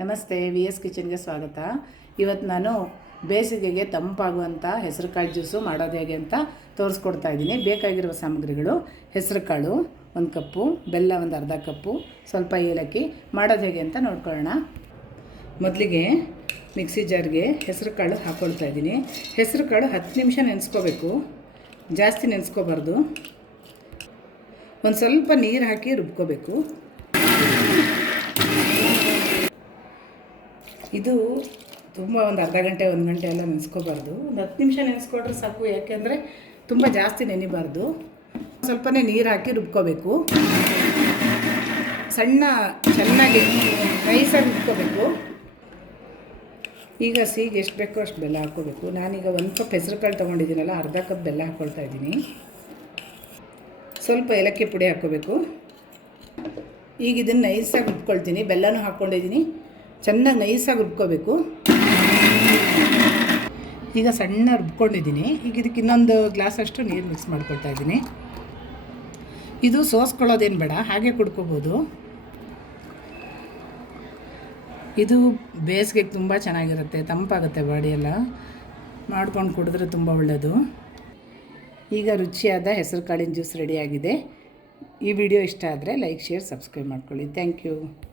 ನಮಸ್ತೆ, V S ಕಿಚನ್ಗೆ ಸ್ವಾಗತ. ಇವತ್ತು ನಾನು ಬೇಸಿಗೆಗೆ ತಂಪಾಗುವಂಥ ಹೆಸರುಕಾಳು ಜ್ಯೂಸು ಮಾಡೋದು ಹೇಗೆ ಅಂತ ತೋರಿಸ್ಕೊಡ್ತಾ ಇದ್ದೀನಿ. ಬೇಕಾಗಿರುವ ಸಾಮಗ್ರಿಗಳು: ಹೆಸರುಕಾಳು 1 ಕಪ್ಪು, ಬೆಲ್ಲ ಒಂದು ಅರ್ಧ ಕಪ್ಪು, ಸ್ವಲ್ಪ ಏಲಕ್ಕಿ. ಮಾಡೋದು ಹೇಗೆ ಅಂತ ನೋಡ್ಕೊಳ್ಳೋಣ. ಮೊದಲಿಗೆ ಮಿಕ್ಸಿ ಜಾರ್ಗೆ ಹೆಸರುಕಾಳು ಹಾಕ್ಕೊಳ್ತಾ ಇದ್ದೀನಿ. ಹೆಸರುಕಾಳು 10 ನಿಮಿಷ ನೆನೆಸ್ಕೋಬೇಕು, ಜಾಸ್ತಿ ನೆನೆಸ್ಕೋಬಾರ್ದು. ಒಂದು ಸ್ವಲ್ಪ ನೀರು ಹಾಕಿ ರುಬ್ಕೋಬೇಕು. ಇದು ತುಂಬ ಒಂದು ಅರ್ಧ ಗಂಟೆ 1 ಗಂಟೆ ಎಲ್ಲ ನೆನೆಸ್ಕೋಬಾರ್ದು. ಒಂದು 10 ನಿಮಿಷ ನೆನೆಸ್ಕೊಂಡ್ರೆ ಸಾಕು. ಯಾಕೆಂದರೆ ತುಂಬ ಜಾಸ್ತಿ ನೆನಿಬಾರ್ದು. ಸ್ವಲ್ಪನೇ ನೀರು ಹಾಕಿ ರುಬ್ಕೋಬೇಕು. ಚೆನ್ನಾಗಿ ನೈಸಾಗಿ ರುಬ್ಕೋಬೇಕು. ಈಗ ಸಿಹಿಗೆ ಎಷ್ಟು ಬೇಕೋ ಅಷ್ಟು ಬೆಲ್ಲ ಹಾಕ್ಕೋಬೇಕು. ನಾನೀಗ 1 ಕಪ್ ಹೆಸರುಕಾಳು ತೊಗೊಂಡಿದ್ದೀನಲ್ಲ, ಅರ್ಧ ಕಪ್ ಬೆಲ್ಲ ಹಾಕ್ಕೊಳ್ತಾ ಇದ್ದೀನಿ. ಸ್ವಲ್ಪ ಏಲಕ್ಕಿ ಪುಡಿ ಹಾಕ್ಕೋಬೇಕು. ಈಗ ಇದನ್ನು ನೈಸಾಗಿ ರುಬ್ಕೊಳ್ತೀನಿ. ಬೆಲ್ಲನೂ ಹಾಕ್ಕೊಂಡಿದ್ದೀನಿ. ಚೆನ್ನಾಗಿ ನೈಸಾಗಿ ರುಬ್ಕೋಬೇಕು. ಈಗ ಸಣ್ಣ ರುಬ್ಕೊಂಡಿದ್ದೀನಿ. ಈಗ ಇದಕ್ಕೆ ಇನ್ನೊಂದು ಗ್ಲಾಸಷ್ಟು ನೀರು ಮಿಕ್ಸ್ ಮಾಡ್ಕೊಳ್ತಾ ಇದ್ದೀನಿ. ಇದು ಸೋಸ್ಕೊಳ್ಳೋದೇನು ಬೇಡ, ಹಾಗೆ ಕುಡ್ಕೋಬೋದು. ಇದು ಬೇಸಿಗೆಗೆ ತುಂಬ ಚೆನ್ನಾಗಿರುತ್ತೆ, ತಂಪಾಗುತ್ತೆ ಬಾಡಿಯೆಲ್ಲ. ಮಾಡ್ಕೊಂಡು ಕುಡಿದ್ರೆ ತುಂಬ ಒಳ್ಳೆಯದು. ಈಗ ರುಚಿಯಾದ ಹೆಸರುಕಾಳಿನ ಜ್ಯೂಸ್ ರೆಡಿಯಾಗಿದೆ. ಈ ವಿಡಿಯೋ ಇಷ್ಟ ಆದರೆ ಲೈಕ್, ಶೇರ್, ಸಬ್ಸ್ಕ್ರೈಬ್ ಮಾಡ್ಕೊಳ್ಳಿ. Thank you.